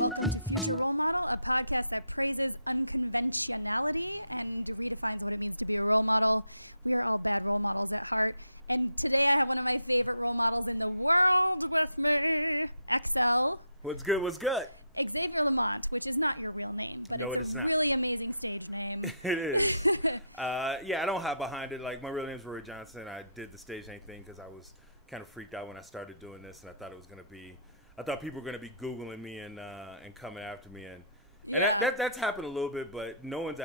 Welcome to Future Role Model, a podcast that praises unconventionality and redefines what it means to be a role model. We are all bad role models at heart. And today I have one of my favorite role models in the world with me, XL. What's good, what's good? Xavier Lamont, which is not your real name, but it's a really amazing stage name. It is. Yeah, I don't hide behind it. Like, my real name's Roy Johnson. I did the stage name thing because I was kind of freaked out when I started doing this, and I thought it was going to be... I thought people were going to be Googling me and coming after me. And that's happened a little bit, but no one's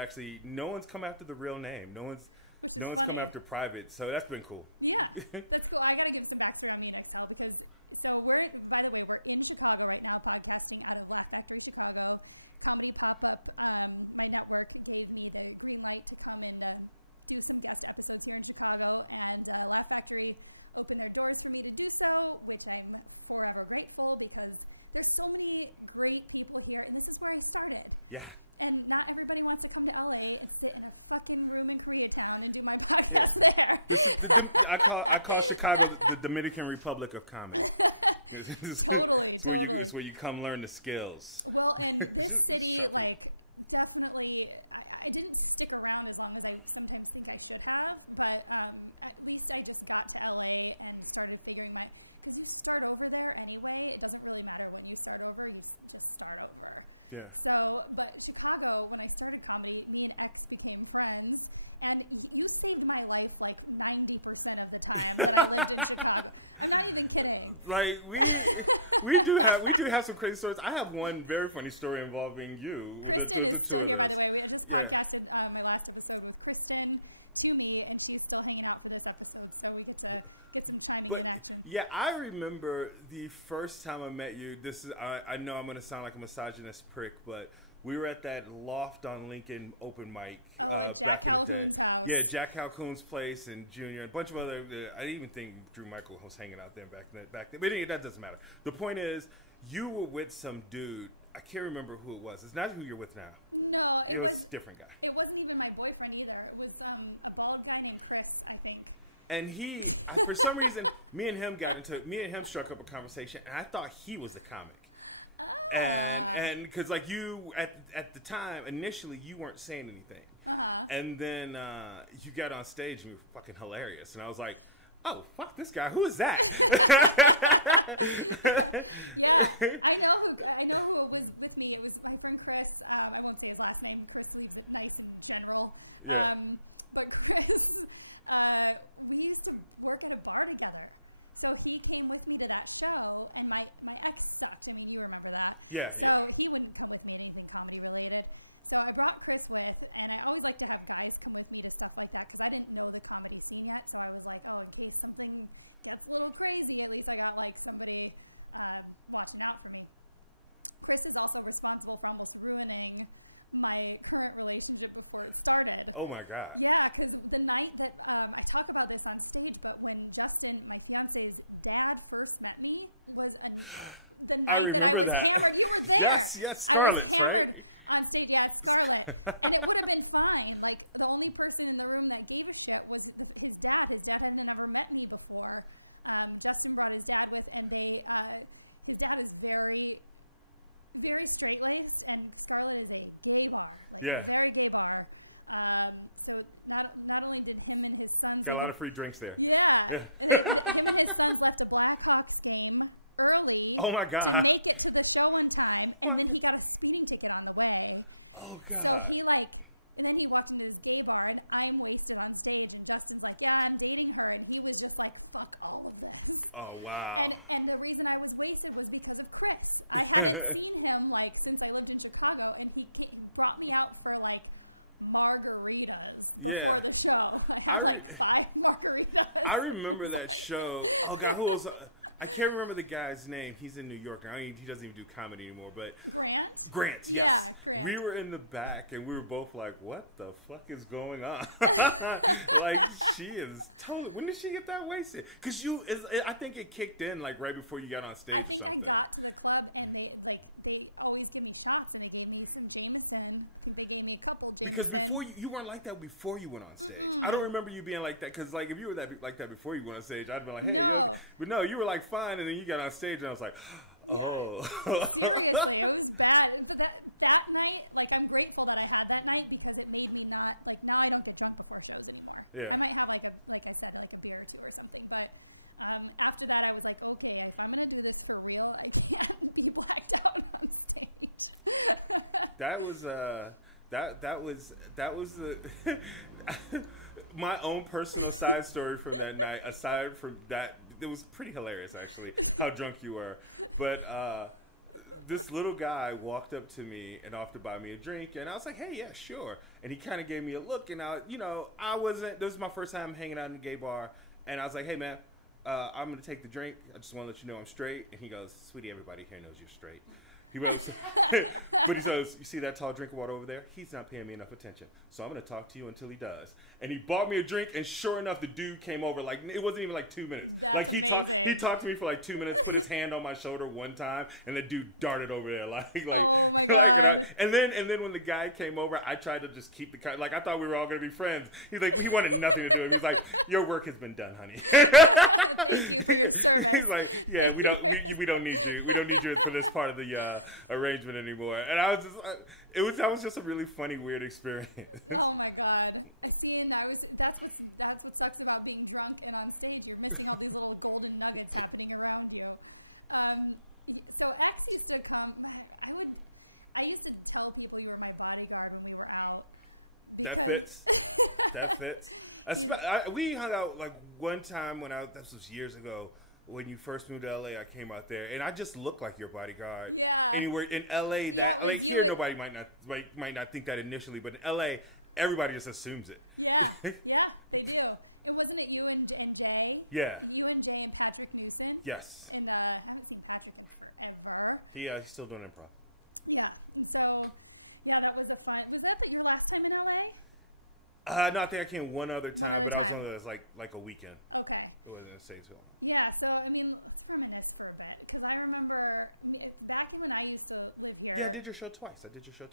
come after the real name. No one's come after private, so that's been cool. Yeah, that's cool. I got to give some backstory on me and XL because, we're in Chicago right now, podcasting out of Laugh Factory Chicago. Comedy Pop-Up, my network gave me the green light to come and do some guest episodes here in Chicago, and Laugh Factory opened their doors for me to do so, which I'm forever grateful because there's so many great people here, and this is where I started. Yeah. And not everybody wants to come to LA and sit in a fucking room in Koreatown and do my podcast there. I call Chicago the Dominican Republic of comedy. Totally. It's where you come learn the skills. Well, and this city, definitely, I didn't stick around as long as I sometimes think I should have, but at least I just got to LA and started figuring because you start over there anyway. It doesn't really matter when you start over, you just start over. Yeah. So, but Chicago, when I started comedy, me and X became friends, and you saved my life like 90% of the time that I lived in Chicago. I'm not even kidding. Like we do have some crazy stories. I have one very funny story involving you. Kristen is still here, by the way. We just podcasted my last episode with Kristen to me, and she's still hanging out for this episode, so we get to get some chiming in action. Yeah, I remember the first time I met you. I know I'm going to sound like a misogynist prick, but we were at that Loft on Lincoln open mic. Oh, at Jack Calhoun's house. Yeah, Jack Calhoun's place, and Junior, a bunch of other. I didn't even think Drew Michael was hanging out there back then. But anyway, that doesn't matter. The point is, you were with some dude. I can't remember who it was. It's not who you're with now. No, it was a different guy. It wasn't even my boyfriend either. It was a bald guy named Chris, I think. And he, for some reason, me and him struck up a conversation, and I thought he was a comic. And because you at the time initially you weren't saying anything, and then you got on stage and you were fucking hilarious, and I was like, oh, fuck this guy. Who is that? Yeah, I know who was with me. It was my friend Chris. I won't say his last name. Chris leaves it nice and general. Yeah. But Chris, we used to work at a bar together. So he came with me to that show, and my ex sucked. I mean, you remember that. Yeah. So he wouldn't come with me to anything comedy related. So I brought Chris with, and I always like to have guys come with me to stuff like that because I didn't know the comedy scene yet. So I was like, oh, in case something gets a little crazy, at least I got somebody watching out for me. Chris is also responsible for almost ruining my current relationship before it started. Oh my God. Yeah, because the night that I talk about this on stage, but when Justin, my fiance's dad, first met me was the night that I was hammered. You were there. Yes, Scarlett, I was hammered on stage. Yeah, it's Scarlett. And it would have been fine. Like, the only person in the room that gave a shit was his dad. His dad hadn't ever met me before. Justin brought his dad with, and his dad is very, very straight-laced, and Scarlett is a gay bar, very gay bar. So not only did him and his sons... Got a lot of free drinks there. Yeah. Him and his sons left a Blackhawks game early to make it to the show on time, and then he got a speeding ticket on the way. Oh, God. So he and then he walked into his gay bar, and I'm wasted on stage, and Justin's like, yeah, I'm dating her, and he was just like, fuck all of this. Oh, wow. And the reason I was wasted was because of Chris. I hadn't seen him since I lived in Chicago, and he brought me out for margaritas before the show. I had 5 margaritas. I remember that show. Oh, God, who was... I can't remember the guy's name. He's in New York. He doesn't even do comedy anymore. But Grant? Grant, yes. Yeah, Grant. We were in the back, and we were both like, what the fuck is going on? She is totally... When did she get that wasted? Because I think it kicked in, right before you got on stage. I think I got to the club, and they always give me shots, and they gave me some Jameson. I think they gave me a couple Jameson. Because you weren't like that before you went on stage. I don't remember you being like that, because, if you were like that before you went on stage, I'd be like, hey. No. But no, you were fine, and then you got on stage, and I was like, Oh. Seriously, it was bad. But that night, like, I'm grateful that I had that night because it made me not, like, now I don't get drunk before shows anymore. Yeah. I might have like I said, like a beer or two or something. But after that, I was like, okay, if I'm going to do this for real, I can't be blacked out on stage. That was the my own personal side story from that night. Aside from that, it was pretty hilarious actually how drunk you were. But this little guy walked up to me and offered to buy me a drink, and I was like, "Hey, yeah, sure." And he kind of gave me a look, and I wasn't. This was my first time hanging out in a gay bar, and I was like, "Hey, man, I'm gonna take the drink. I just want to let you know I'm straight." And he goes, "Sweetie, everybody here knows you're straight." But he says, "You see that tall drink of water over there? He's not paying me enough attention, so I'm going to talk to you until he does." And he bought me a drink, and sure enough, the dude came over. Like, it wasn't even like 2 minutes. That's like, amazing. He talked to me for like 2 minutes, put his hand on my shoulder one time, and the dude darted over there. Like oh my God. And then when the guy came over, I tried to just keep the like I thought we were all going to be friends. He's like, he wanted nothing to do with it. He's like, "Your work has been done, honey." Thank you for your service. He's like, "Yeah, we don't need you. We don't need you for this part of the arrangement anymore." And I was just, that was just a really funny, weird experience. Oh my God. I see, and that's what sucks about being drunk and on stage. You're missing all these little golden nuggets happening around you. So X used to come. I used to tell people you were my bodyguard when we were out because that fits. We hung out like one time this was years ago. When you first moved to LA, I came out there, and I just looked like your bodyguard. Yeah. Anywhere in LA, like here, nobody might not think that initially, but in LA, everybody just assumes it. Yeah, yeah, they do. Wasn't it you and Jay? Yeah. You and Jay and Patrick Newson. Yes. And I haven't seen Patrick in forever. He's still doing improv. Yeah, and so, yeah, that was a fun. Was that your last time in LA? No, I think I came one other time. It was like a weekend. Okay. It wasn't the same too long. Yeah, so I mean, let's reminisce for a bit because I remember back when I used to live here. Yeah, I did your show twice.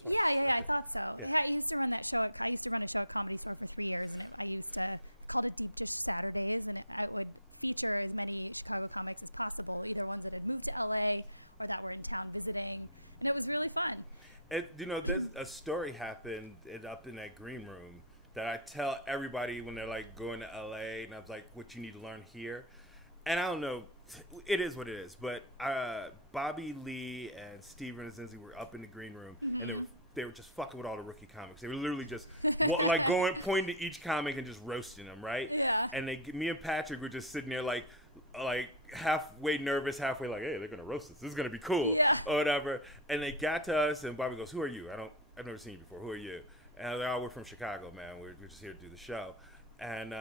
Yeah, I thought so. Yeah. I used to run that show. I used to run a show at Comedy Store for 3 years, and I called it Deep Dish Saturdays, and I would feature as many Chicago comics as possible, either ones that had moved to LA or that were in town visiting, and it was really fun. And there's a story happened up in that green room that I tell everybody when they're like going to LA, and I was like, "What you need to learn here." And I don't know, it is what it is. But Bobby Lee and Steve Rannazzisi were up in the green room, and they were just fucking with all the rookie comics. They were literally just like pointing to each comic and just roasting them, right? Yeah. And me and Patrick were just sitting there like halfway nervous, halfway like, "Hey, they're gonna roast us. This is gonna be cool," or whatever. And they got to us, and Bobby goes, "Who are you? I've never seen you before. Who are you?" And I was like, "Oh, we're from Chicago, man. We're just here to do the show." And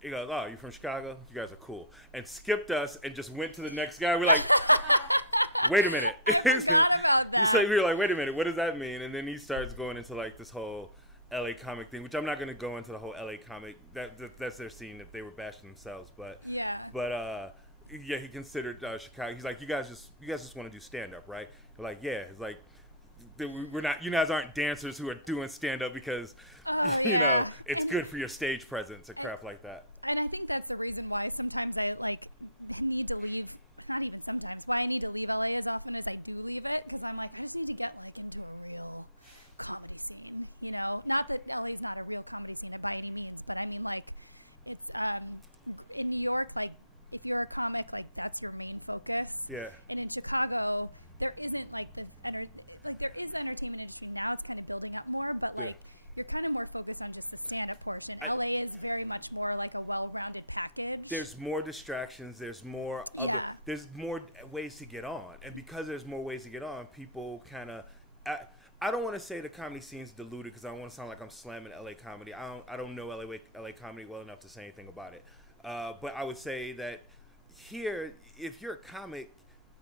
he goes, "Oh, you're from Chicago? You guys are cool." And skipped us and just went to the next guy. We're like, "Wait a minute." I forgot about that. So we were like, "Wait a minute, what does that mean?" And then he starts going into like this whole LA comic thing, which I'm not going to go into the whole LA comic. That's their scene if they were bashing themselves. But yeah. But yeah, he considered Chicago. He's like, you guys just want to do stand up, right? We're like, yeah. He's like, we're not. You guys aren't dancers who are doing stand up because it's good for your stage presence and crap like that. And I think that's the reason why sometimes I need to leave. Not even sometimes. Why I need to leave LA as often as I do leave it, because I'm like, I just need to get into a real comedy scene. Not that LA is not a real comedy scene by any means, but I mean it's in New York, if you're a comic, that's your main focus. Yeah. And in Chicago, there isn't there is the entertainment industry now. It's kind of building up more, but you're kind of more focused on just the stand-up portion. LA is very much more like a well-rounded package. There's more distractions. There's more. There's more ways to get on, and because there's more ways to get on, people kind of. I don't want to say the comedy scene's diluted because I don't want to sound like I'm slamming LA comedy. I don't know LA comedy well enough to say anything about it. But I would say that here, if you're a comic,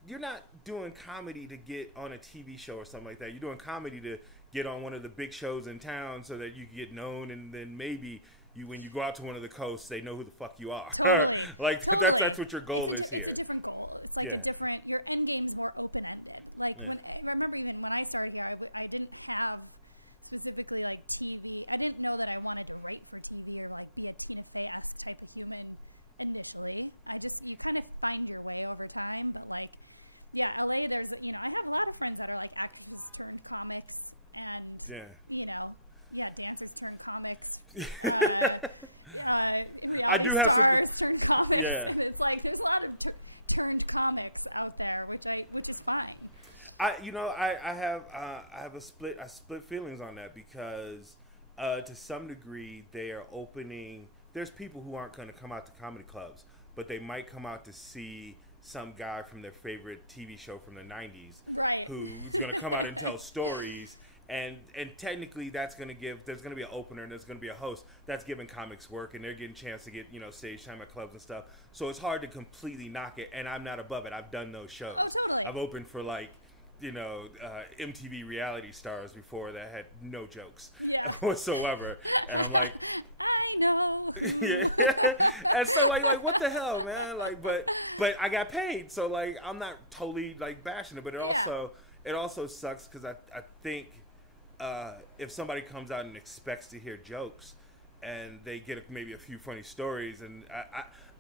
you're not doing comedy to get on a TV show or something like that. You're doing comedy to get on one of the big shows in town so that you can get known, and then maybe when you go out to one of the coasts, they know who the fuck you are. Totally. Totally. That's what your goal is. It's a different goal. It's a different, your end game's more open-ended. When I remember even when I started here, I didn't have specifically TV. I didn't know that I wanted to write for TV or be a Tina Fey-esque type of human initially. You kind of find your way over time, but Yeah, LA, there's, I have a lot of friends that are like actresses turned comics and, dancers turned comics, reality stars turned comics. Yeah. And it's like, there's a lot of turned comics out there, which is fine. I have a split feelings on that because to some degree they are opening. There's people who aren't going to come out to comedy clubs, but they might come out to see some guy from their favorite TV show from the 90s, right? Who's going to come out and tell stories, and technically there's going to be an opener and there's going to be a host that's giving comics work, and they're getting a chance to get stage time at clubs and stuff. So it's hard to completely knock it, and I'm not above it. I've done those shows. Oh, totally. I've opened for MTV reality stars before that had no jokes whatsoever. And I'm like, I know who. Yeah. And so like what the hell, man? Like, but I got paid, so like I'm not totally like bashing it, but it also sucks because I think if somebody comes out and expects to hear jokes and they get maybe a few funny stories, and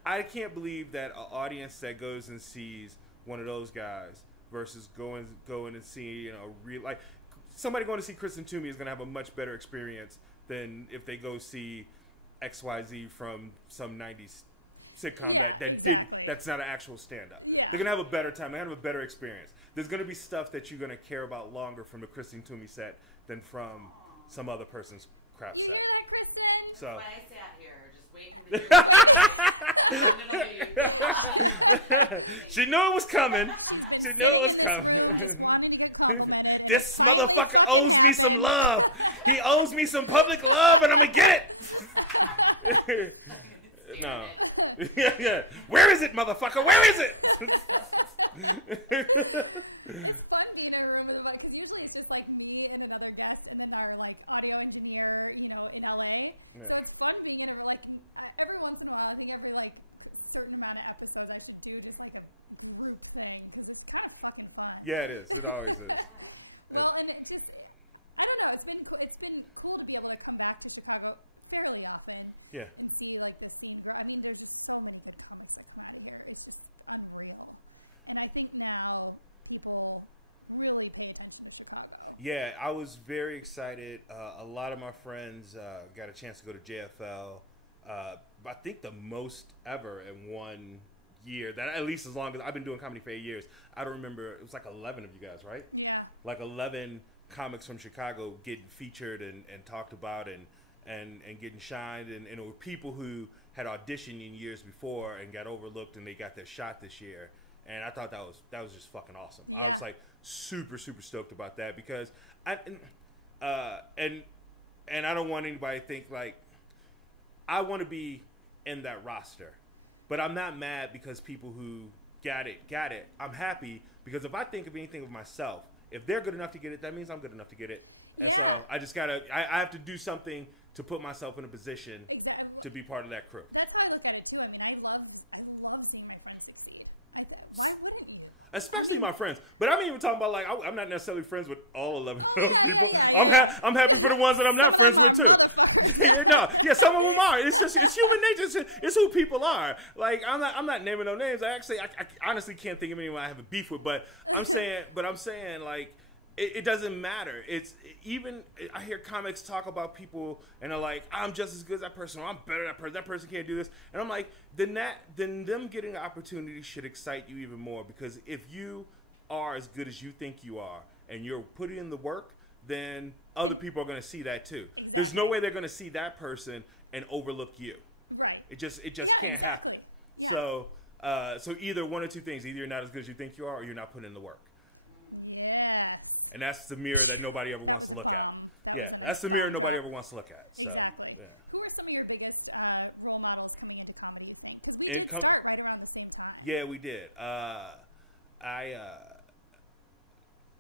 I can't believe that an audience that goes and sees one of those guys versus going and seeing real, like somebody going to see Kristen Toomey is going to have a much better experience than if they go see XYZ from some 90s sitcom. Yeah, exactly. That's not an actual stand-up. Yeah. They're going to have a better time. They're going to have a better experience. There's going to be stuff that you're going to care about longer from the Kristen Toomey set than from some other person's crap You set. hear that, Kristen? So. That's why I sat here just waiting to hear She knew it was coming. She's been sitting in this room just wanting to get complimented, and this it finally fucking owes happened. Me some love. He owes me some public love, and I'm gonna get it. No. Yeah. Where is it, motherfucker? Where is it? It's fun being in a room with because usually it's just like me and another guest, and then our like audio engineer, in LA. Yeah. So it's fun being in a like every once in a while. I think every like certain amount of episodes, I should do just like a group thing because it's kind of fucking fun. Yeah, it is. It always is. Well, and it just, I don't know. It's been cool to be able to come back to Chicago fairly often and see like this scene grow. I mean, there's just so many good comics that come out of here. It's just unreal. And I think now people really pay attention to Chicago. Yeah, I was very excited. A lot of my friends got a chance to go to JFL. I think the most ever in 1 year. That at least as long as I've been doing comedy for 8 years. I don't remember. It was like 11 of you guys, right? Yeah. Like 11 comics from Chicago getting featured and talked about and getting shined. And it were people who had auditioned in years before and got overlooked and they got their shot this year. And I thought that was just fucking awesome. Yeah. I was like super, super stoked about that because and I don't want anybody to think like I want to be in that roster. But I'm not mad because people who got it. I'm happy because if I think of anything of myself, if they're good enough to get it, that means I'm good enough to get it. Yeah. And so I just I have to do something to put myself in a position to be part of that crew. That's how I look at it too. I mean, I love seeing my friends succeed. Why wouldn't you? Especially my friends. But I'm even talking about like I'm not necessarily friends with all 11. Oh yeah. I'm happy for the ones that I'm not Some friends with. of them are motherfuckers. Yeah, some of them are. It's human nature. It's who people are. Like I'm not naming no names. I honestly can't think of anyone I have a beef with. But I'm saying like. It doesn't matter. It's even I hear comics talk about people and they're like, I'm just as good as that person, or I'm better than that person. That person can't do this, and I'm like, then them getting an opportunity should excite you even more because if you are as good as you think you are and you're putting in the work, then other people are going to see that too. Exactly. There's no way they're going to see that person and overlook you. Right. It just yeah, can't exactly. Happen. Yeah. So either one or two things: either you're not as good as you think you are, or you're not putting in the work. Yes. And that's the mirror that nobody ever wants to look at. That was a bomb. That was a nice bomb. That's the mirror nobody ever wants to look at. So, exactly. Yeah. Who are some of your biggest role models coming into comedy, you think? Because we did start right around the same time. Yeah, we did.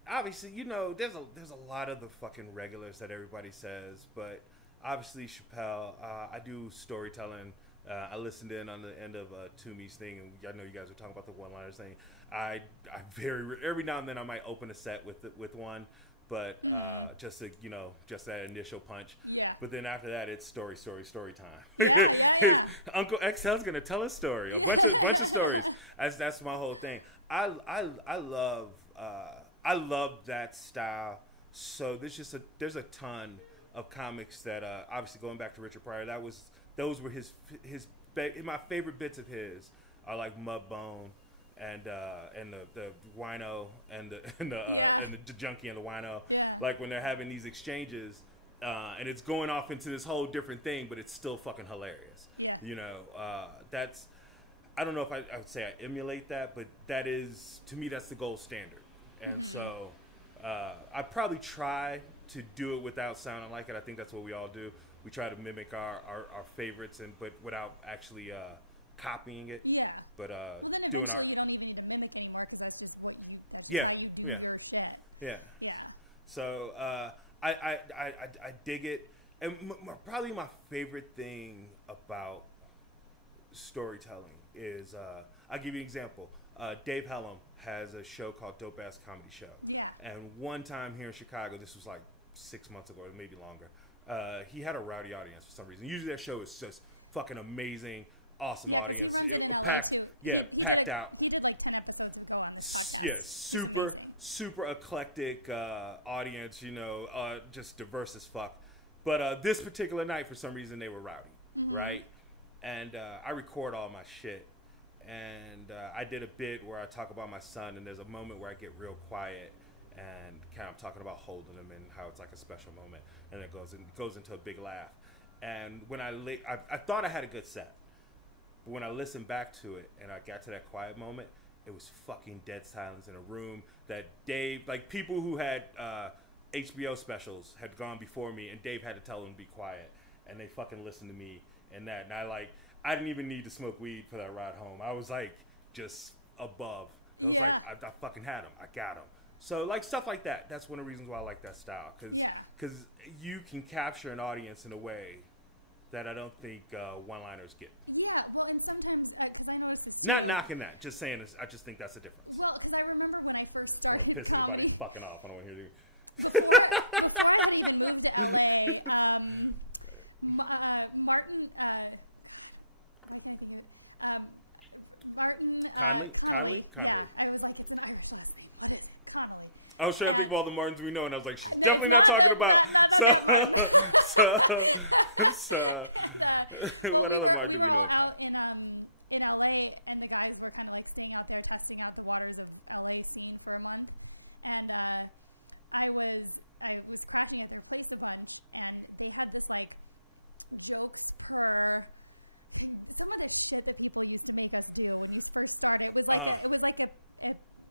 Obviously, there's a lot of the fucking regulars that everybody says, but obviously Chappelle, I do storytelling. I listened in on the end of Toomey's thing, and I know you guys were talking about the one-liners thing. I every now and then I might open a set with one, but just that initial punch. Yeah. But then after that, it's story time. Yeah. Uncle XL's gonna tell a story, a bunch of stories. That's my whole thing. I love that style. So there's a ton of comics that obviously going back to Richard Pryor, those were my favorite bits of his are like Mudbone and the wino and the junkie and the wino. Yeah. Like when they're having these exchanges, and it's going off into this whole different thing, but it's still fucking hilarious. Yeah. You know, that's, I don't know if I would say I emulate that, but that is, to me, that's the gold standard. And so I probably try to do it without sounding like it. I think that's what we all do. We try to mimic our favorites, but without actually copying it. Yeah. But well, then eventually you don't even need to mimic anymore because that's just how you do your shit. Yeah. Yeah. So I dig it, and probably my favorite thing about storytelling is I'll give you an example. Dave Hellum has a show called Dope Ass Comedy Show. Yeah. And one time here in Chicago, this was like 6 months ago, or maybe longer, he had a rowdy audience for some reason. Usually that show is just fucking amazing, awesome. Yeah, because he runs it in LA too. Yeah, he did like 10 episodes ago on this podcast. Yeah, he's amazing. Super eclectic audience, you know, just diverse as fuck. But this particular night, for some reason, they were rowdy, right? And I record all my shit. And I did a bit where I talk about my son, and there's a moment where I get real quiet and kind of talking about holding him and how it's like a special moment, and it goes into a big laugh. And when I thought I had a good set, but when I listened back to it and I got to that quiet moment, it was fucking dead silence in a room that Dave, like people who had HBO specials had gone before me, and Dave had to tell them to be quiet, and they fucking listened to me and that, and I didn't even need to smoke weed for that ride home. I was like just above. I fucking had him. I got him. So like stuff like that. That's one of the reasons why I like that style. Because you can capture an audience in a way that I don't think one-liners get. Yeah, well, and sometimes, because I noticed this too. Not knocking that. Just saying this. I just think that's the difference. Well, because I remember when I first started comedy. Fucking off. I don't want to hear you. Before I had even moved to LA, Martin. Why can't I think of it? Martin Connolly. Yeah, I was like, it's an Irish last name. What is it? Connolly. I was trying to think of all the Martins we know, and I was like, she's definitely not talking about. Not that Martin. Well, we were all out in LA, and the guys were kind of like staying out there, testing out the waters of LA scene for a month, and I was crashing at their place a bunch, and they had this like jokes per. Some of the shit that people used to make us do when you first started, it was like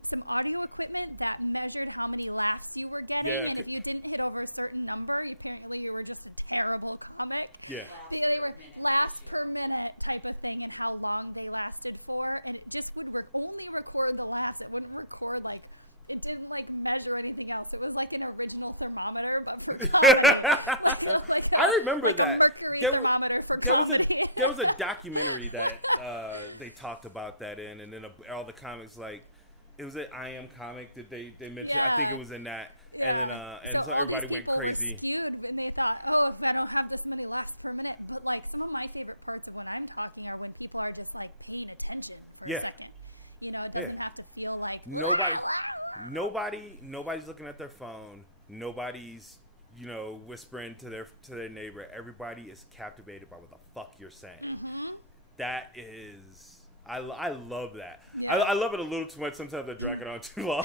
some audio equipment that measured how many laughs you were getting, and if you didn't hit over a certain number, apparently you were just a terrible comic. Yeah. They were laughs per minute type of thing, and how long they lasted for, and it just would only record the laughs. It wouldn't record like. It didn't like measure anything else. It was like an original thermometer, but for comedy, like a mercury thermometer for comedy. There was a documentary that they talked about that in, and then all the comics like it was an I Am comic that they mentioned. Yeah. I think it was in that. Yeah. And so all these people were skewed, and they thought, oh, if I don't have this many laughs per minute, but like some of my favorite parts of when I'm talking are when people are just like paying attention for a second. You know, it doesn't have to feel like nobody's looking at their phone. Nobody's, you know, whispering to their neighbor. Everybody is captivated by what the fuck you're saying. Mm-hmm. That is, I love that. Yeah. I love it a little too much. Sometimes I drag it on too long.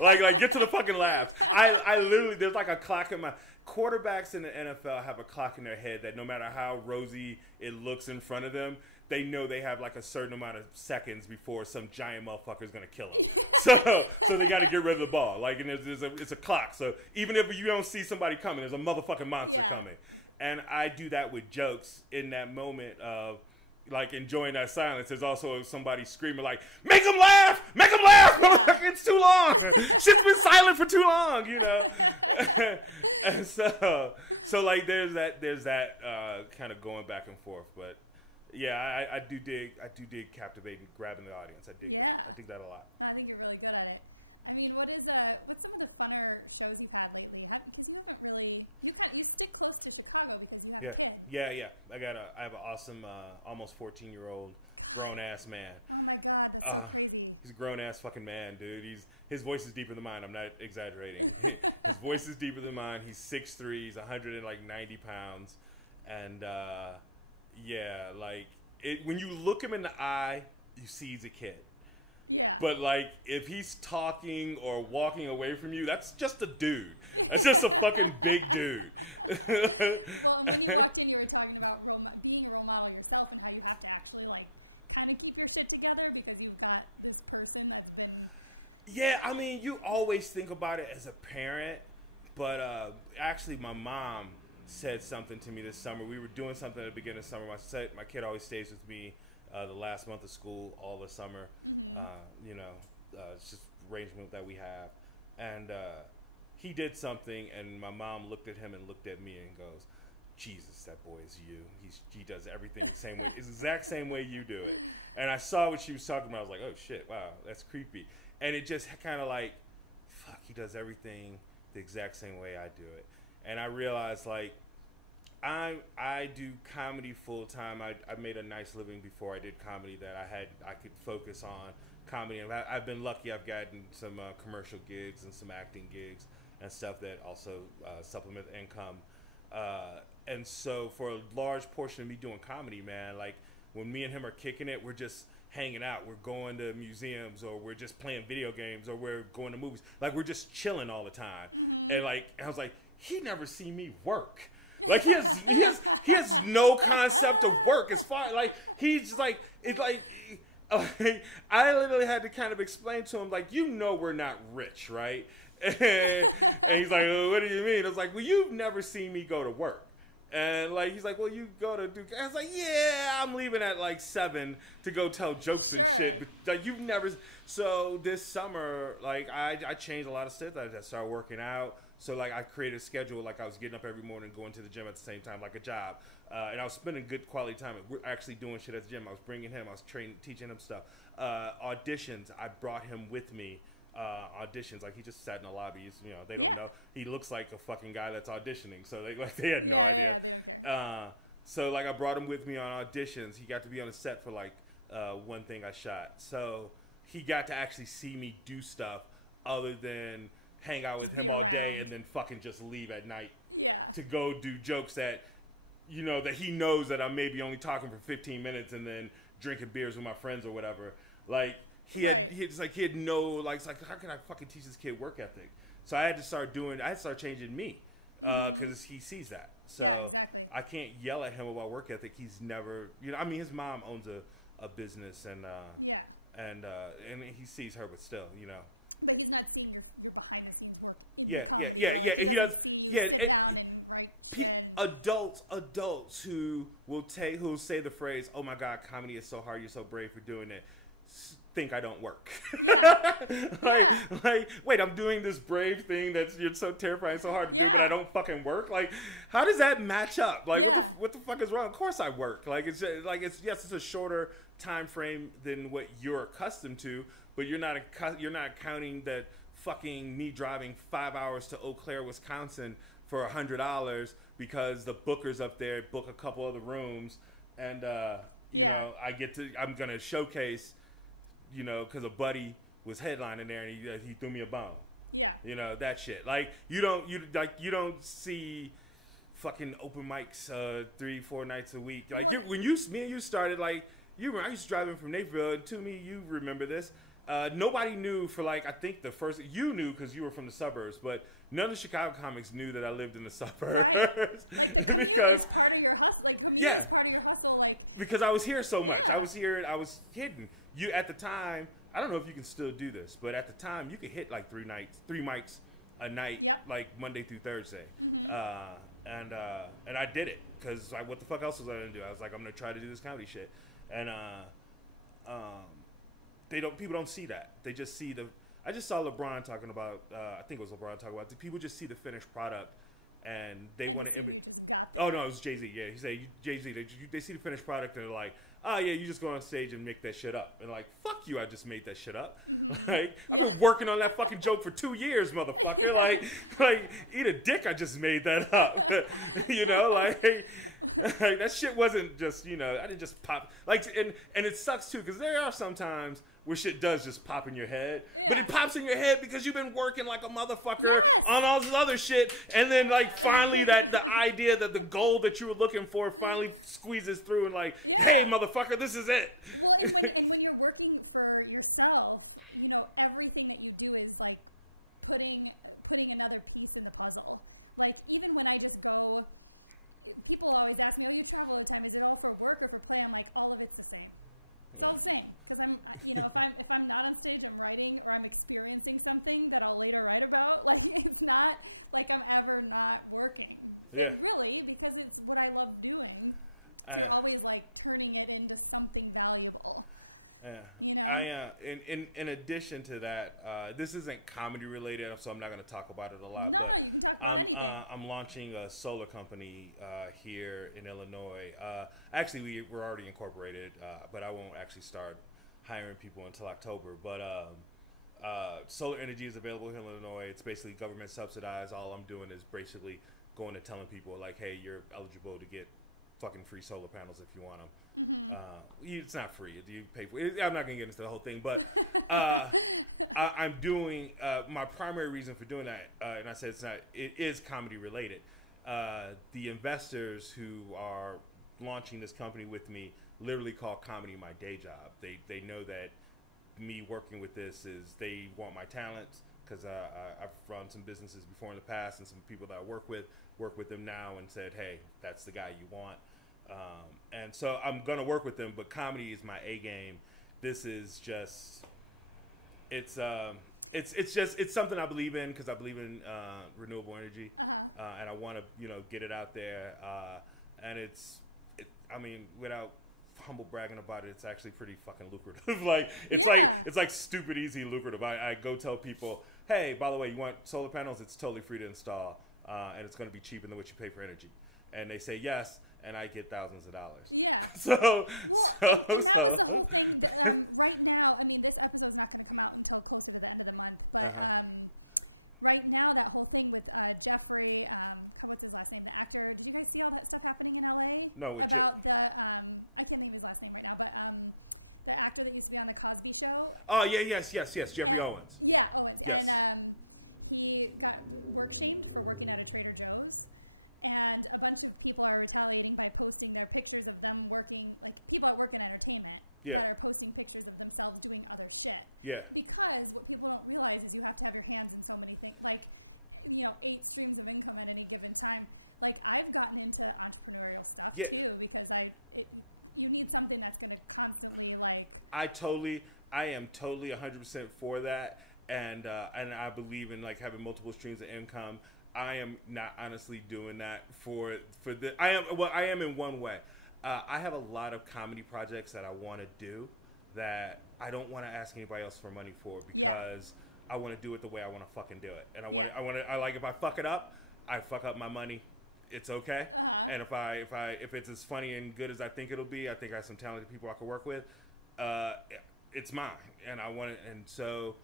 like get to the fucking laugh. I literally, there's like a clock in my. Quarterbacks in the NFL have a clock in their head that no matter how rosy it looks in front of them, they know they have like a certain amount of seconds before some giant motherfucker is gonna kill them. So they got to get rid of the ball. Like, and it's a clock. So even if you don't see somebody coming, there's a motherfucking monster coming. And I do that with jokes in that moment of like enjoying that silence. There's also somebody screaming like, "Make them laugh! Make them laugh!" Yeah. Like, it's too long. Shit's been silent for too long, you know. And so like there's that kind of going back and forth, but. Yeah, I do dig captivating, grabbing the audience. I dig that a lot. No, I think you're really good at it. I mean, what's some of the funner shows you've had lately? Because you haven't really, you stick close to Chicago because you have a kid. Yeah. I have an awesome, almost 14-year-old grown ass man. Oh my God, that's so crazy. He's a grown ass fucking man, dude. His voice is deeper than mine. I'm not exaggerating. His voice is deeper than mine. He's 6'3", he's 190 pounds, and when you look him in the eye, you see he's a kid. Yeah. But like, if he's talking or walking away from you, that's just a dude. That's just a fucking big dude. Well, and when you walked in, you were talking about being a role model yourself and how you have to actually like kind of keep your shit together because you've got this person that's been. Yeah, I mean, you always think about it as a parent, but actually, my mom said something to me this summer. We were doing something at the beginning of summer. My kid always stays with me the last month of school, all the summer. Mm-hmm. It's just arrangement that we have. And he did something, and my mom looked at him and looked at me and goes, Jesus, that boy is you. He does everything the same way. It's the exact same way you do it. And I saw what she was talking about. I was like, oh, shit, wow, that's creepy. And it just kind of like, fuck, he does everything the exact same way I do it. And I realized, like, I do comedy full time. I made a nice living before I did comedy that I could focus on comedy. And I've been lucky. I've gotten some commercial gigs and some acting gigs and stuff that also supplement income. And so for a large portion of me doing comedy, man, like when me and him are kicking it, we're just hanging out. We're going to museums, or we're just playing video games, or we're going to movies. Like, we're just chilling all the time. Mm-hmm. And like, I was like, he never seen me work. Like, he has no concept of work. It's fine. Like, he's like, it's like, I literally had to kind of explain to him, like, we're not rich, right? And he's like, oh, what do you mean? I was like, well, you've never seen me go to work. And like, he's like, well, you go to do. I was like, yeah, I'm leaving at like 7 to go tell jokes and shit. But like, you've never. So this summer, like, I changed a lot of stuff. I started working out. So like, I created a schedule. Like, I was getting up every morning, going to the gym at the same time, like a job. And I was spending good quality time. We're actually doing shit at the gym. I was bringing him. I was teaching him stuff. Auditions. I brought him with me. Auditions, like, he just sat in the lobby. They don't know. He looks like a fucking guy that's auditioning. So they had no idea. Yeah, they don't care. So like, I brought him with me on auditions. He got to be on a set for like one thing I shot. So he got to actually see me do stuff other than hang out with him all day and then fucking just leave at night. Yeah. To go do jokes that that he knows that I'm maybe only talking for 15 minutes and then drinking beers with my friends or whatever. Like. He had no, like, it's like, how can I fucking teach this kid work ethic? So I had to start changing me, because he sees that. So yeah, exactly. I can't yell at him about work ethic. He's never, I mean, his mom owns a business, and and he sees her, but still, But he's not seeing your behind the scenes work in the comedy where like he doesn't see you sit down and write shit. And Adults who will say the phrase, "Oh my God, comedy is so hard. You're so brave for doing it." Think I don't work. Yeah. Like, wait, I'm doing this brave thing you're so terrifying, so hard to do that I don't fucking work. Like, how does that match up? Like, what the fuck is wrong? Of course I work. Like, it's a shorter time frame than what you're accustomed to, but you're not counting that fucking me driving 5 hours to Eau Claire, Wisconsin for $100 because the bookers up there book a couple other rooms, and I'm gonna showcase. Because a buddy was headlining there and he threw me a bone. Yeah. That shit. Like, you don't see fucking open mics 3-4 nights a week. Like, me and you started, like, I used to drive in from Naperville, and to me, you remember this. Nobody knew for, like, I think the first, you knew because you were from the suburbs, but none of the Chicago comics knew that I lived in the suburbs. Right. Like, the commute is part of your hustle. Like, is part of your hustle. Like, because I was here so much. I was hidden. You, at the time, I don't know if you can still do this, but at the time, you could hit like 3 mics a night, like Monday through Thursday. Mm-hmm. And I did it because, like, what the fuck else was I gonna do? I was like, I'm gonna try to do this comedy shit, and people don't see that. They just see I just saw LeBron talking about. I think it was LeBron talking about. People just see the finished product, and they And want assume you just got there. Oh no, it was Jay-Z. Yeah, he said Jay-Z. They see the finished product and they're like, oh yeah, you just go on stage and make that shit up. And like, fuck you, I just made that shit up. Like, I've been working on that fucking joke for 2 years, motherfucker. Like, eat a dick, I just made that up. You know, like that shit wasn't just, you know, I didn't just pop. Like, and it sucks too, because there are sometimes where shit does just pop in your head. Yeah. But it pops in your head because you've been working like a motherfucker Yes. on all this other shit. And then like finally the idea that the goal that you were looking for finally squeezes through and like, hey motherfucker, this is it. Well, and when you're working for yourself, you know, everything that you do is like putting another piece in the puzzle. Like even when I just go, people always ask me, oh, you travel all the time. Is it all for work or for play? I'm like, all of it's the same. It's all the same, because I'm, you know, if I'm not on stage, I'm writing or I'm experiencing something that I'll later write about. Like it's not like I'm ever not working. Really, because it's what I love doing. So you're always like turning it into something valuable. You know. In addition to that, this isn't comedy related, so I'm not going to talk about it a lot. No, you can talk about anything. I'm launching a solar company here in Illinois. Actually, we're already incorporated, but I won't actually start hiring people until October. But solar energy is available here in Illinois. It's basically government subsidized. All I'm doing is basically going and telling people like, hey, you're eligible to get fucking free solar panels if you want them. It's not free. You pay for it. I'm not going to get into the whole thing, but I'm doing my primary reason for doing that, and I said it is comedy related. The investors who are launching this company with me literally call comedy my day job. They know that me working with this is they want my talents, because I've run some businesses before in the past, and some people that I work with them now and said, hey, that's the guy you want. And so I'm going to work with them, but comedy is my A game. This is just, it's something I believe in, because I believe in renewable energy. And I want to, you know, get it out there. And I mean, without humble bragging about it, it's actually pretty fucking lucrative. Like, it's like stupid easy lucrative. I go tell people, hey, by the way, you want solar panels? It's totally free to install. And it's going to be cheaper than what you pay for energy. And they say yes, and I get thousands of dollars. Yeah. And that was the whole thing. Right now, I mean, this episode's not going to come out until closer to the end of the month, but right now, that whole thing with Jeffrey, what's his last name? The actor. Did you guys see all that stuff happening in LA? No. About the, I can't think of his last name right now, but the actor that used to be on the Cosby Show. Oh, yes, Jeffrey Owens. Yeah, Owens. Yes. And he got work shamed for working at a Trader Joe's. And a bunch of people are retaliating by posting their pictures of them working, like people that work in entertainment that are posting pictures of themselves doing other shit. Yeah. Because what people don't realize is you have to have your hands in so many things, like, you know, 8 streams of income at any given time. Like I've gotten into entrepreneurial stuff too, because you need something that's going to constantly like. I am totally 100% for that. And I believe in like having multiple streams of income. I am not honestly doing that for the. I am in one way. I have a lot of comedy projects that I want to do that I don't want to ask anybody else for money for, because I want to do it the way I want to fucking do it. And I like, if I fuck it up, I fuck up my money. It's okay. And if it's as funny and good as I think it'll be, I think I have some talented people I can work with. It's mine, and I want it, and so.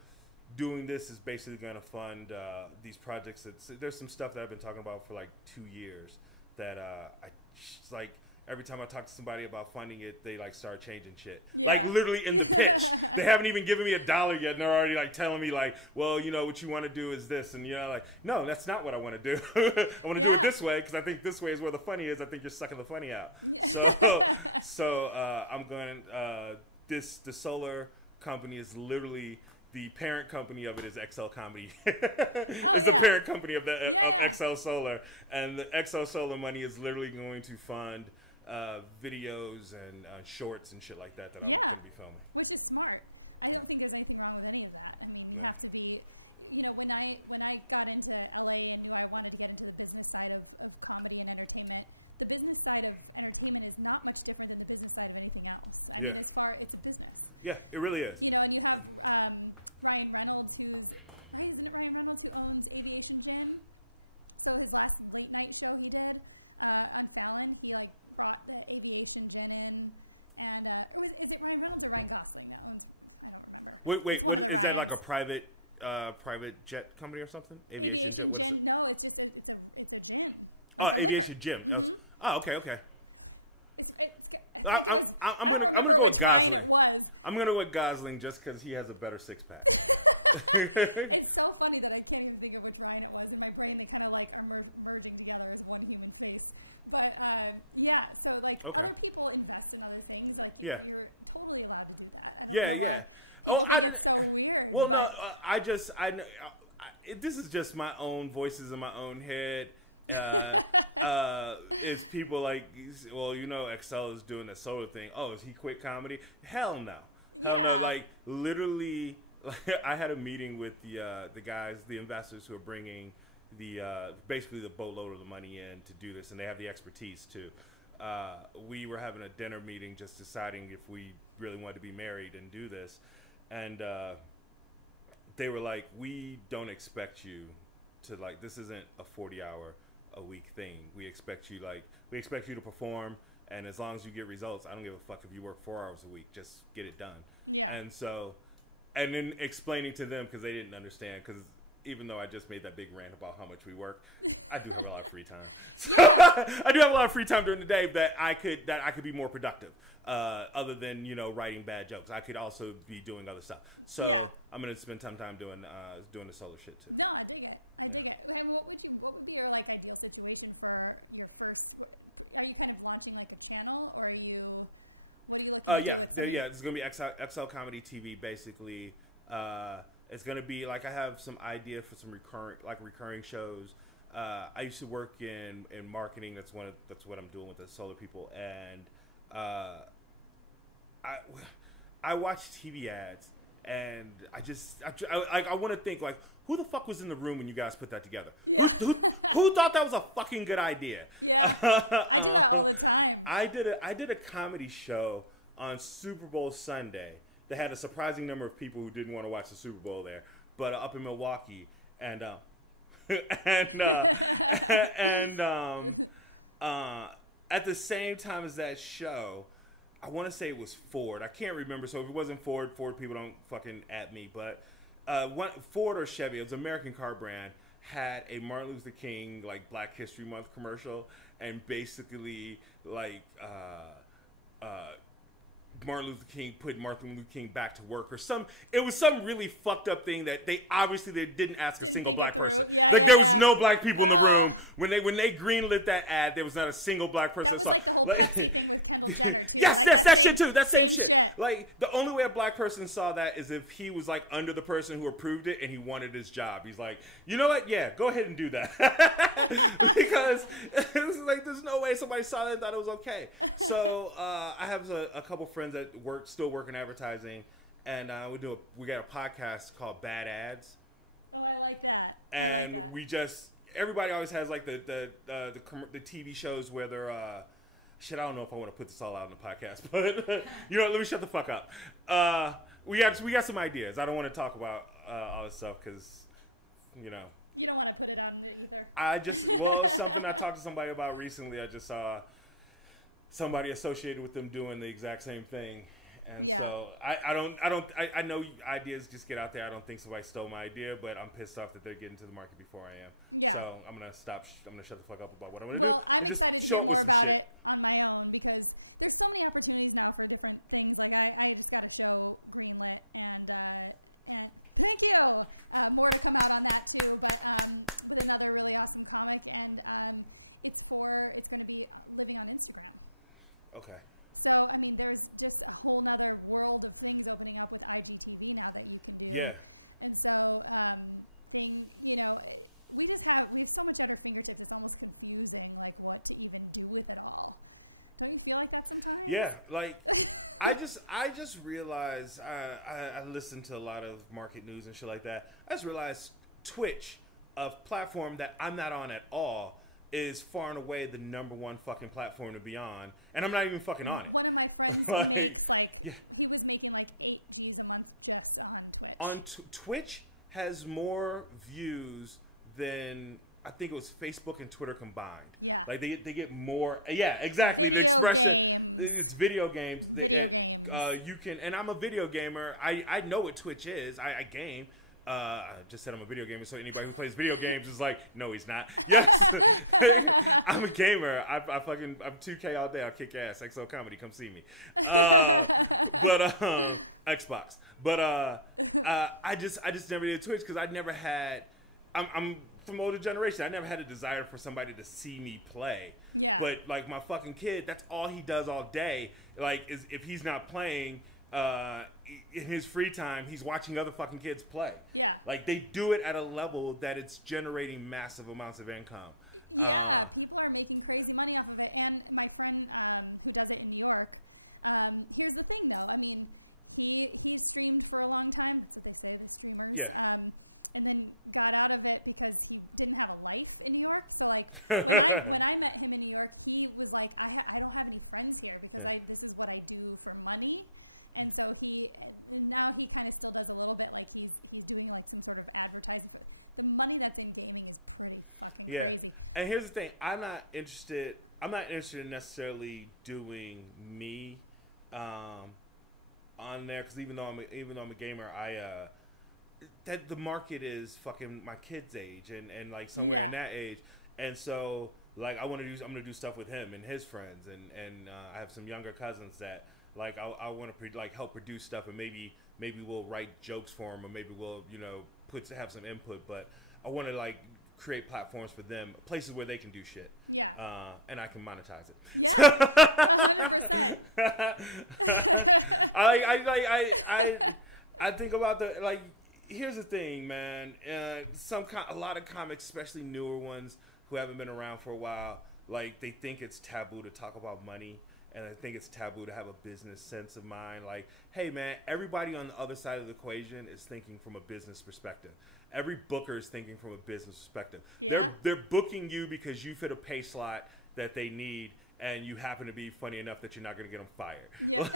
Doing this is basically going to fund these projects. There's some stuff that I've been talking about for like 2 years that it's like every time I talk to somebody about funding it, they like start changing shit. Yeah. Like literally in the pitch. They haven't even given me $1 yet, and they're already like telling me like, well, you know, what you want to do is this, and you know, like, no, that's not what I want to do. I want to do it this way, because I think this way is where the funny is. I think you're sucking the funny out. Yeah. So I'm going. The solar company is literally. The parent company of it is XL Comedy. It's the parent company of XL Solar. And the XL Solar money is literally going to fund videos and shorts and shit like that I'm going to be filming. Which is smart. I don't think there's anything wrong with any of that. I mean, you have to be, you know, when I got into LA and knew I wanted to get into the business side of comedy and entertainment, the business side of entertainment is not much different than the business side of anything else. I mean, it's a business. Yeah, it really is. You know, and you have Ryan Reynolds, isn't it Ryan Reynolds who owns Aviation Jet? So his last late night show he did on Fallon, he like brought the Aviation Jet in, and is it Ryan Reynolds or Ryan Gosling that owns? I don't remember. Wait, it's one of the is Ryans. that like a private jet company or something? Aviation Gin? No, it's just it's a gin, like a Aviation liquor. Gin. Mm-hmm. Okay. I think it was. I don't I'm remember gonna which Ryan it was. I'm gonna go with Gosling just because he has a better six pack. It's so funny that I can't even think of which Ryan it was. In my brain, they kind of like are merging together as one human face. But yeah, so like other people invest in other things. Like you're totally allowed to do that. I don't know why people think it's so weird. Well, but no, this is just my own voices in my own head. It's people like, well, Excel is doing the solo thing. Oh, is he quit comedy? Hell no. Yeah. Like literally, I had a meeting with the guys, the investors who are bringing basically the boatload of the money in to do this, and they have the expertise too. We were having a dinner meeting just deciding if we really wanted to be married and do this, and they were like, we don't expect you to, like, this isn't a 40-hour a week thing. We expect you to perform, and as long as you get results, I don't give a fuck if you work 4 hours a week, just get it done. Yeah. And so, and then explaining to them, because they didn't understand, because even though I just made that big rant about how much we work, I do have a lot of free time. Yeah. I do have a lot of free time during the day that I could be more productive. Other than writing bad jokes, I could also be doing other stuff. So I'm gonna spend some time doing the solo shit too. No, I dig it. And what would be your like ideal situation for your first? Are you kind of launching like a channel, or what are you looking to do with something? Yeah, it's gonna be XL Comedy TV basically. It's gonna be like, I have some idea for some recurring shows. I used to work in marketing. That's what I'm doing with the solo people, and I watch TV ads, and I want to think, like, who the fuck was in the room when you guys put that together? Yeah. Who thought that was a fucking good idea? Yeah. I do that all the time. I did a comedy show on Super Bowl Sunday that had a surprising number of people who didn't want to watch the Super Bowl there, but up in Milwaukee, and at the same time as that show, I want to say it was Ford. I can't remember, so if it wasn't Ford people don't fucking at me. But Ford or Chevy, it was an American car brand, had a Martin Luther King, like, Black History Month commercial, and basically, like, Martin Luther King put Martin Luther King back to work, or it was some really fucked up thing that they didn't ask a single black person. Yeah, there was no black people in the room when they greenlit that ad. There was not a single black person. That was like the whole Pepsi thing with Kendall Jenner too. Yes, like that shit too. That same shit. Like, the only way a black person saw that is if he was like under the person who approved it and he wanted his job. He's like, you know what? Yeah, go ahead and do that. Because it was like, there's no way somebody saw that and thought it was okay. So I have a couple friends that still work in advertising, and we got a podcast called Bad Ads. Oh, I like that. And I like that. Everybody always has like the TV shows where they're shit. I don't know if I want to put this all out in the podcast, but let me shut the fuck up. We got some ideas. I don't want to talk about all this stuff because you don't want to put it on the ether. Something I talked to somebody about recently. I just saw somebody associated with them doing the exact same thing. And so I know ideas just get out there. I don't think somebody stole my idea, but I'm pissed off that they're getting to the market before I am. Yeah. So I'm going to stop. I'm going to shut the fuck up about what I'm going to do. Well, I'm excited to hear more about it on my own, because there's so many opportunities now for different things. Like I just got a show greenlit, and thank you. More to come out on that too, but with another really awesome comic, and it's going to be living on Instagram. Okay. So, I mean, there's just a whole nother world of things opening up with IGTV now that you can do. Yeah. And so, we have so much at our fingertips. It's almost confusing, like, what to even do with it all. Don't you feel like that sometimes? Yeah. Like, I just realized, I listen to a lot of market news and shit like that. I just realized Twitch, a platform that I'm not on at all, is far and away the number one fucking platform to be on, and I'm not even fucking on it. One of my friends makes he was making like 8 G's a month just on Twitch. Twitch has more views than I think it was Facebook and Twitter combined. Yeah. Like they get more. Yeah, exactly. Video games. It's video games. Video games. You can, and I'm a video gamer. I know what Twitch is. I game. I just said I'm a video gamer, so anybody who plays video games is like, no, he's not. Yes, I'm a gamer. I'm 2K all day. I'll kick your ass. XO Comedy, come see me. Xbox. But I just never did Twitch because I never had. I'm from older generation. I never had a desire for somebody to see me play. Yeah. But like my fucking kid, that's all he does all day. Like, is if he's not playing. In his free time, he's watching other fucking kids play. Yeah. Like, they do it at a level that it's generating massive amounts of income. Yeah, people are making crazy money off of it. And my friend who does it in New York, here's the thing, though. I mean, he streamed for a long time. That's what they say, the streamers. Yeah. And then got out of it because he didn't have a life in New York. So, like, when I met him in New York, he was like, I don't have any friends here because this is what I do for money. And so now he kind of still does a little bit, like he's doing like some sort of advertising for the money that's in gaming is pretty fucking crazy. And here's the thing, I'm not interested in necessarily doing me on there, because even though I'm a gamer, that the market is fucking my kid's age and like somewhere in that age, and so like I'm gonna do stuff with him and his friends, and I have some younger cousins that. Like I want to help produce stuff, and maybe we'll write jokes for them, or maybe we'll have some input. But I want to like create platforms for them, places where they can do shit. Yeah. And I can monetize it. Yeah. 100%. I think about the like. Here's the thing, man. A lot of comics, especially newer ones who haven't been around for a while, like they think it's taboo to talk about money. And I think it's taboo to have a business sense of mind. Like, hey, man, everybody on the other side of the equation is thinking from a business perspective. Every booker is thinking from a business perspective. Yeah. They're booking you because you fit a pay slot that they need, and you happen to be funny enough that you're not going to get them fired. Yeah.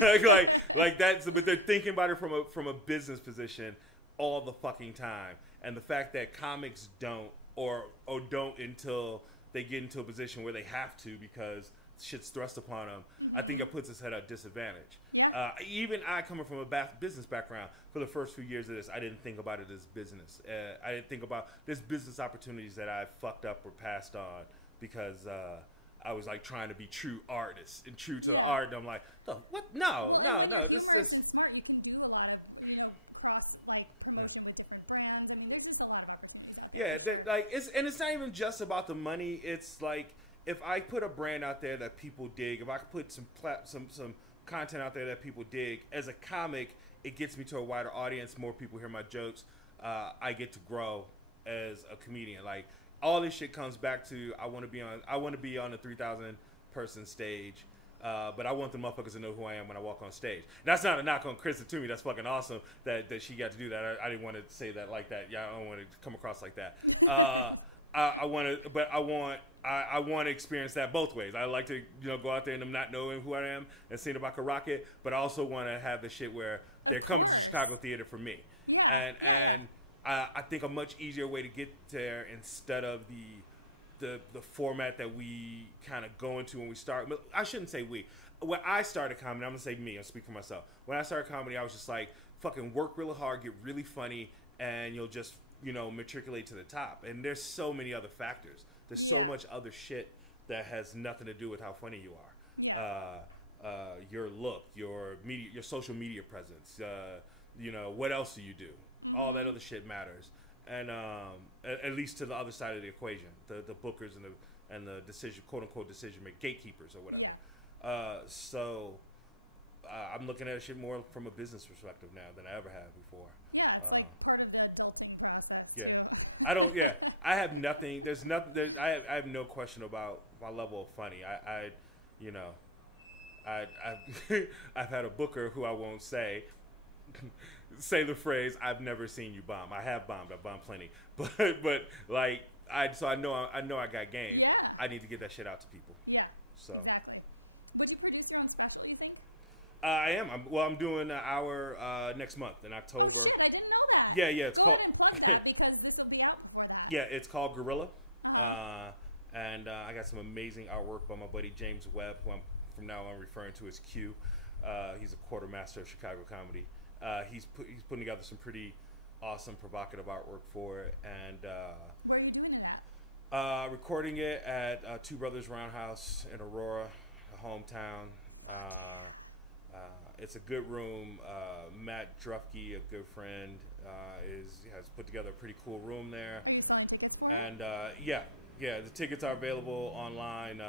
like that's. But they're thinking about it from a business position all the fucking time. And the fact that comics don't or don't until they get into a position where they have to because shit's thrust upon them, I think it puts us at a disadvantage. Yeah. Even I, coming from a business background, for the first few years of this, I didn't think about it as business. I didn't think about there's business opportunities that I fucked up or passed on because I was like trying to be true artist and true to the art. And I'm like, oh, what? No. Well, and when you're humorous and smart, you can do a lot of cross like promotion with different brands. I mean, there's just a lot of opportunities out there for sure. Like it's not even just about the money. It's like, if I put a brand out there that people dig, if I put some content out there that people dig, as a comic, it gets me to a wider audience. More people hear my jokes. I get to grow as a comedian. Like all this shit comes back to I want to be on the 3,000 person stage, but I want the motherfuckers to know who I am when I walk on stage. That's not a knock on Krista Toomey. That's fucking awesome that she got to do that. I didn't want to say that like that. Yeah, I don't want to come across like that. I want to experience that both ways. I like to, go out there and them not knowing who I am and seeing if I can rock it, but I also want to have the shit where they're coming to Chicago theater for me. Yeah, yeah. I think a much easier way to get there instead of the format that we kind of go into when we start. I shouldn't say we. When I started comedy, I'm going to say me. I'll speak for myself. When I started comedy, I was just like, fucking work really hard, get really funny, and you'll just matriculate to the top. And there's so many other factors. There's so much other shit that has nothing to do with how funny you are. Yeah. Your look, your social media presence. What else do you do? All that other shit matters. And at least to the other side of the equation, the bookers and the decision, quote unquote, decision make gatekeepers or whatever. Yeah. So I'm looking at shit more from a business perspective now than I ever have before. Yeah, it's like part of the adulting process too. I don't. Yeah, I have nothing. There's nothing. I have no question about my level of funny. I've had a booker who I won't say the phrase "I've never seen you bomb." I have bombed. I've bombed plenty, but like I know I got game. Yeah. I need to get that shit out to people. Yeah. So. Exactly. Would you produce your own special, you think? I am. I'm doing an hour next month in October. Oh shit! I didn't know that. Yeah. Go ahead and plug that because this will be out before that. Yeah, it's called Guerilla. And I got some amazing artwork by my buddy James Webb, who I'm from now on referring to as Q. He's a quartermaster of Chicago comedy. He's putting together some pretty awesome, provocative artwork for it. And where are you doing it at? Recording it at Two Brothers Roundhouse in Aurora, a hometown. Fuck yeah. It's a good room. Matt Drufke, a good friend, has put together a pretty cool room there. Are you selling tickets for it? And yeah, the tickets are available online.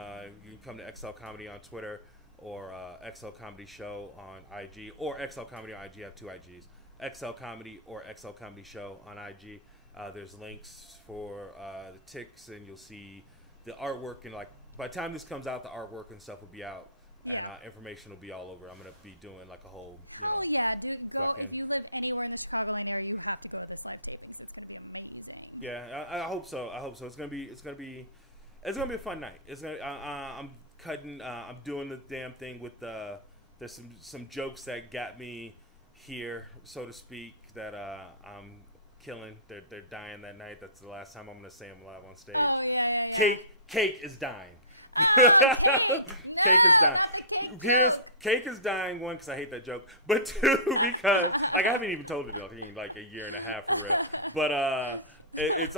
You can come to XL Comedy on Twitter or XL Comedy Show on IG, or XL Comedy on IG. I have 2 IGs. XL Comedy or XL Comedy Show on IG. There's links for the ticks, and you'll see the artwork. And like by the time this comes out, the artwork and stuff will be out. Yeah. And, information will be all over. I'm gonna be doing like a whole. Hell yeah, dude! Go if you live anywhere in the Chicagoland area, you have to go to this live taping. So it's gonna be amazing. Yeah, I hope so. It's gonna be a fun night. I'm cutting. I'm doing the damn thing with the. There's some jokes that got me here, so to speak, that I'm killing. They're dying that night. That's the last time I'm gonna say them live on stage. Oh yeah. Cake is dying. Oh, cake! No, not the cake joke. Cake is dying, one, because I hate that joke, but two, because like I haven't even told the joke in like a year and a half for real. But it's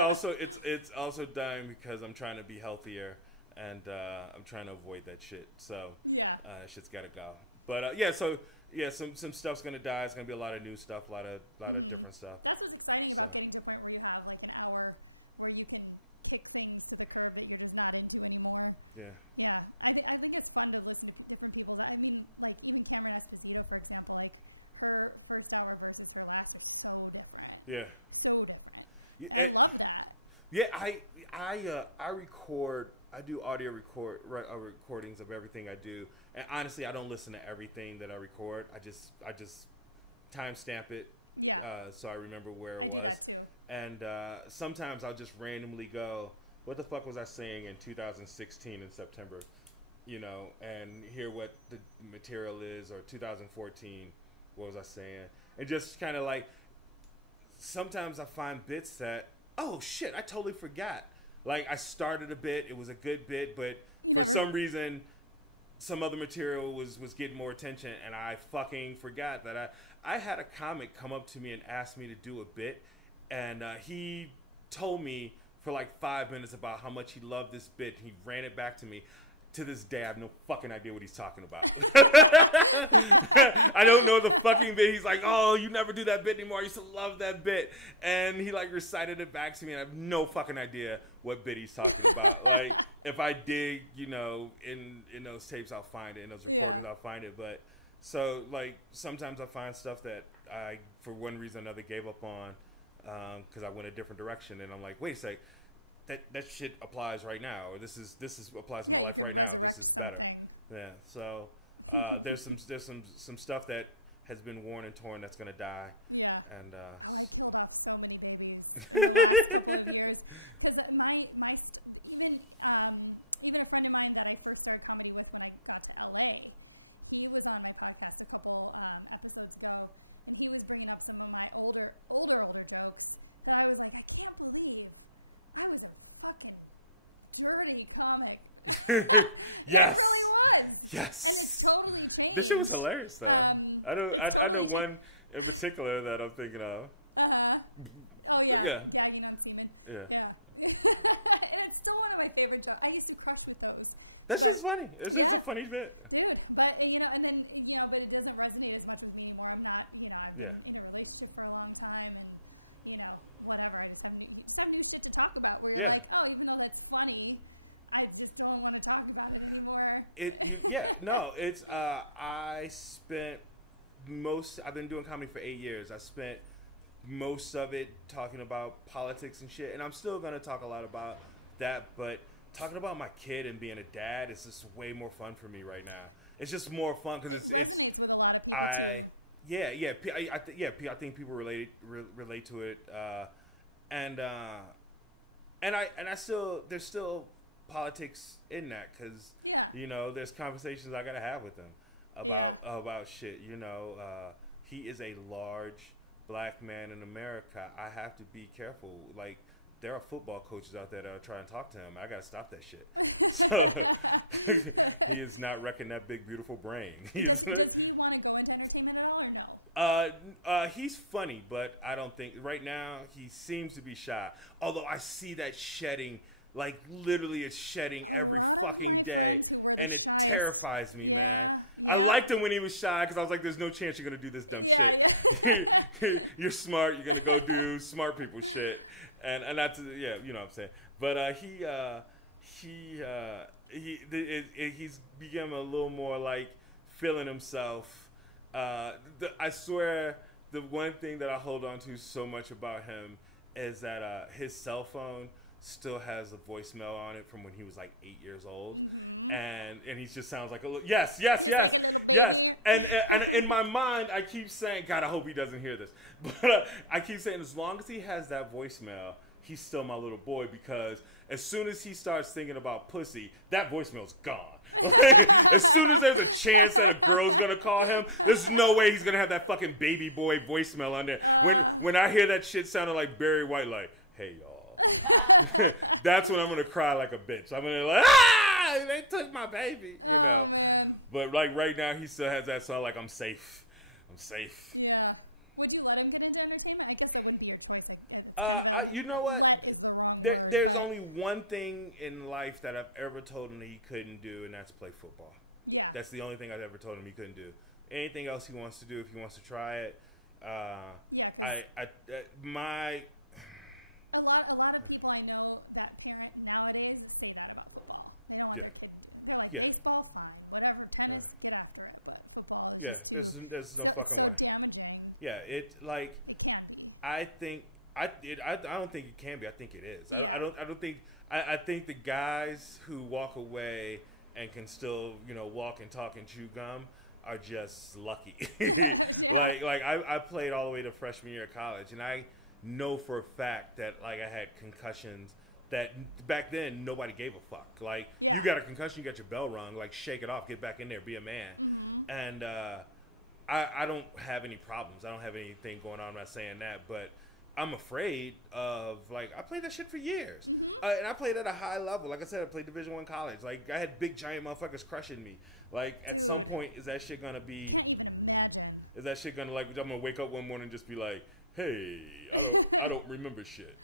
also dying because I'm trying to be healthier, and I'm trying to avoid that shit. So yeah, shit's gotta go. But some stuff's gonna die. It's gonna be a lot of new stuff, a lot of different stuff. That's what's exciting about getting to a point where you have like an hour where you can kick things to the curb that you're just not into anymore. Yeah. I think it's fun to listen to different people's. I mean, like even Cameron Esposito, for example, like her first hour versus her last are so different. Yeah. So different. Yeah, I love that. Yeah. I record. I do audio recordings of everything I do, and honestly, I don't listen to everything that I record. I just timestamp it. Yeah. So I remember where it was. I do that too. And sometimes I'll just randomly go, what the fuck was I saying in 2016 in September? You know, and hear what the material is, or 2014, what was I saying? And just kind of like, sometimes I find bits that, oh shit, I totally forgot. Like I started a bit, it was a good bit, but for some reason, some other material was getting more attention, and I fucking forgot that I had a comic come up to me and ask me to do a bit, and he told me for like 5 minutes about how much he loved this bit. He ran it back to me. To this day, I have no fucking idea what he's talking about. I don't know the fucking bit. He's like, oh, you never do that bit anymore. I used to love that bit. And he like recited it back to me, and I have no fucking idea what bit he's talking about. Like, if I dig, you know, in those tapes, I'll find it. In those recordings, I'll find it. But so, like, sometimes I find stuff that I, for one reason or another, gave up on because I went a different direction. And I'm like, wait a sec. That shit applies right now, or this applies. Yeah, you could resurrect something. Better. Yeah, so there's some stuff that has been worn and torn that's gonna die. Yeah. And I killed off so many babies in the last couple of years because even a friend of mine that I first started comedy with when I got to LA, he was on my podcast a couple episodes ago, and he was bringing up some of my older jokes that I was like, I can't believe I was a fucking dirty comic. Yes. Yeah, I really was. Yes. And it's totally changed. This shit was hilarious, though. I know one in particular that I'm thinking of. Uh-huh. Oh, yeah. Gagging on semen. Yeah. And it's still one of my favorite jokes. I used to crush with those. That's just funny. It's just a funny bit. Dude. But, you know, and then, you know, but it doesn't resonate as much with me anymore. I'm not, you know, I've been in a relationship for a long time, and you know, whatever. I just have new shit to talk about where you're like, oh, even though that's funny, I just don't want to talk about it anymore. It's I've been doing comedy for 8 years. I spent most of it talking about politics and shit, and I'm still going to talk a lot about that, but talking about my kid and being a dad is just way more fun for me right now. It's just more fun because it resonates with a lot of people too. Yeah. I think people relate to it, and I still there's still politics in that because you know there's conversations I gotta have with them about shit. You know, he is a large black man in America. I have to be careful. Like there are football coaches out there that are trying to talk to him. I gotta stop that shit. So, he is not wrecking that big beautiful brain. Does he want to go into entertainment at all or no? He's funny, but I don't think right now he seems to be shy. Although I see that shedding. Like literally, it's shedding every fucking day. A lot of my friends who were the shyest. It terrifies me. Yeah, man. I liked him when he was shy because I was like, "There's no chance you're gonna do this dumb shit. Yeah. You're smart. You're gonna go do smart people shit." And that's you know what I'm saying. But he's become a little more like feeling himself. I swear, the one thing that I hold on to so much about him is that his cell phone still has a voicemail on it from when he was like 8 years old, and he just sounds like a little he's like a little baby. Yes. And in my mind, I keep saying, God, I hope he doesn't hear this, but I keep saying, as long as he has that voicemail, he's still my little boy, because as soon as he starts thinking about pussy, that voicemail's gone. As soon as there's a chance that a girl's gonna call him, there's no way he's gonna have that fucking baby boy voicemail on there. When I hear that shit sounding like Barry White, like, hey y'all. That's when I'm gonna cry like a bitch. I'm gonna like, they took my baby. Oh man. But like right now, he still has that song. Like, I'm safe. Yeah. Would you let him get into entertainment? I guess that wouldn't be your choice. It's kind of a you know what? Let is the wrong word. There's but only one thing in life that I've ever told him that he couldn't do, and that's play football. Yeah. That's the only thing I've ever told him he couldn't do. Anything else he wants to do, if he wants to try it. Yeah, because a lot of people I know that parent nowadays say that about football. They don't want their kid. They're like, baseball, fine, whatever, tennis, get after it, but football is just too. It's so damaging. Yeah, it can be. I don't think it can be. I think it is. Yeah. I think the guys who walk away and can still walk and talk and chew gum are just lucky. Yeah. Like I played all the way to freshman year of college, and I know for a fact that like I had concussions that back then nobody gave a fuck. Like, you got a concussion, you got your bell rung, like shake it off, get back in there, be a man. And I don't have any problems. I don't have anything going on. I'm not saying that, but I'm afraid of, like, I played that shit for years. And I played at a high level. Like I said, I played Division I college. Like, I had big giant motherfuckers crushing me. Like, at some point, is that shit gonna be... Can't even imagine. Is that shit gonna, like, I'm gonna wake up one morning and just be like, hey, I don't remember shit.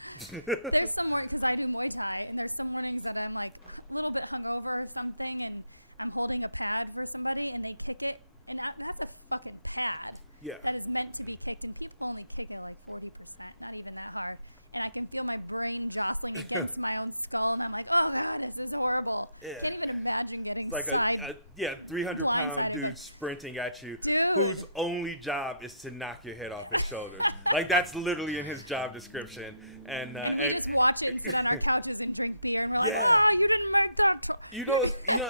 There's some mornings, because I do Muay Thai, and there's some mornings that I'm like a little bit hungover or something, and I'm holding a pad for somebody, and they kick it, and that's a fucking pad that is meant to be kicked, and people only kick it like 40%, not even that hard. And I can feel my brain jostling against my own skull, and I'm like, oh God, this is horrible. Yeah. Can't even imagine getting like 300 blindsided dude sprinting at you, dude, whose only job is to knock your head off his shoulder. Like, that's literally in his job description. And we just watch it and sit on our couches and drink beer, and we're like, oh, you didn't make that.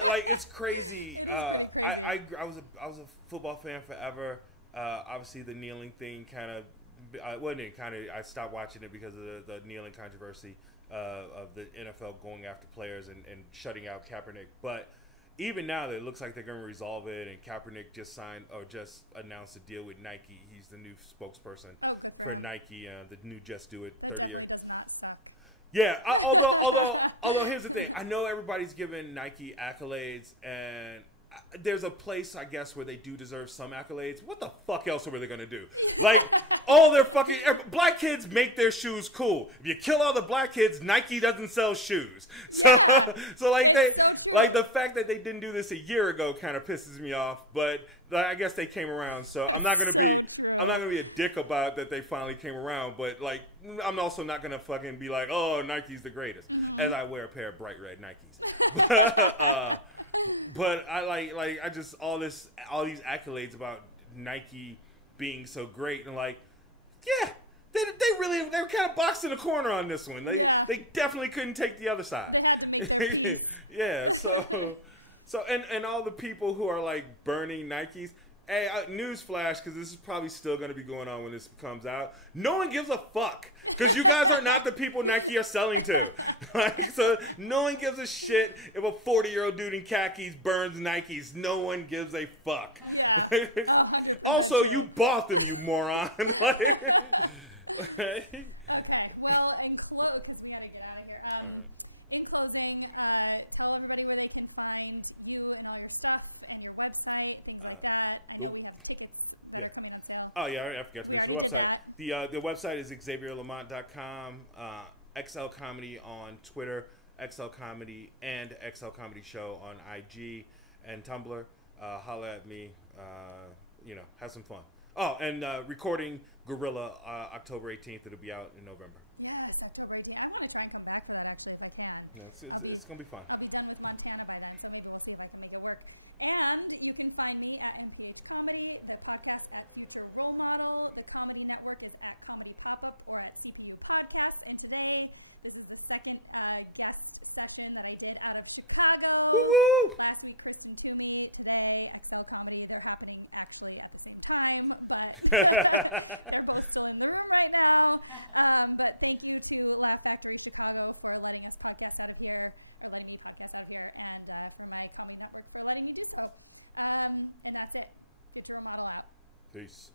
Like, it's crazy. It is pretty crazy. I was a football fan forever. Obviously, the kneeling thing kind of. I stopped watching it because of the kneeling controversy of the NFL going after players and shutting out Kaepernick. But even now, it looks like they're going to resolve it, and Kaepernick just announced a deal with Nike. He's the new spokesperson. Oh, good for him. Nike, the new Just Do It. That definitely does not suck. Yeah, although here's the thing. I know everybody's giving Nike accolades, and there's a place, I guess, where they do deserve some accolades. What the fuck else were they gonna do? Like, all their fucking black kids make their shoes cool. If you kill all the black kids, Nike doesn't sell shoes. Yeah, so like, it's so true. Like, the fact that they didn't do this a year ago kind of pisses me off. But I guess they came around, so I'm not gonna I'm not gonna be a dick about that they finally came around. But like, I'm also not gonna fucking be like, oh, Nike's the greatest, as I wear a pair of bright red Nikes. But I just all these accolades about Nike being so great, and like, yeah, they were kind of boxed in a corner on this one. They definitely couldn't take the other side. They had to make their peace. Yeah, so and all the people who are like burning Nikes. Hey, newsflash, because this is probably still going to be going on when this comes out. No one gives a fuck, because you guys are not the people Nike are selling to. So no one gives a shit if a 40-year-old dude in khakis burns Nikes. No one gives a fuck. Yeah, 100% Also, true. you bought them, you moron. Okay. Well, because we got to get out of here. In closing, tell everybody where they can find you and all your stuff and your website, things like that. I know we have tickets that are coming on sale. Oh, yeah, I forgot. We already did that. The website is xavierlamont.com, XL Comedy on Twitter, XL Comedy and XL Comedy Show on IG and Tumblr. Holla at me. Have some fun. Oh, and recording Guerilla October 18th. It'll be out in November. Yes, October 18th. I want to try and come back for that, actually, if I can. Yeah, it's going to be fun. I'll be done with Montana by then, so maybe we'll see if I can make it work. And you can find me at MPH Comedy, the podcast at Future Role Model. The Comedy Network is at Comedy Pop-Up or at CPU Podcasts. And today, this is the second guest session that I did out of Chicago. Woo-hoo! Last week, Kristen Toomey. Today, XL Comedy. They're happening actually at the same time, but they're both still in the room right now. But thank you to Laugh Factory Chicago for letting us podcast out of here, or letting me podcast out of here, and for my Comedy Network for letting me do so. And that's it. Get your role model out. Peace.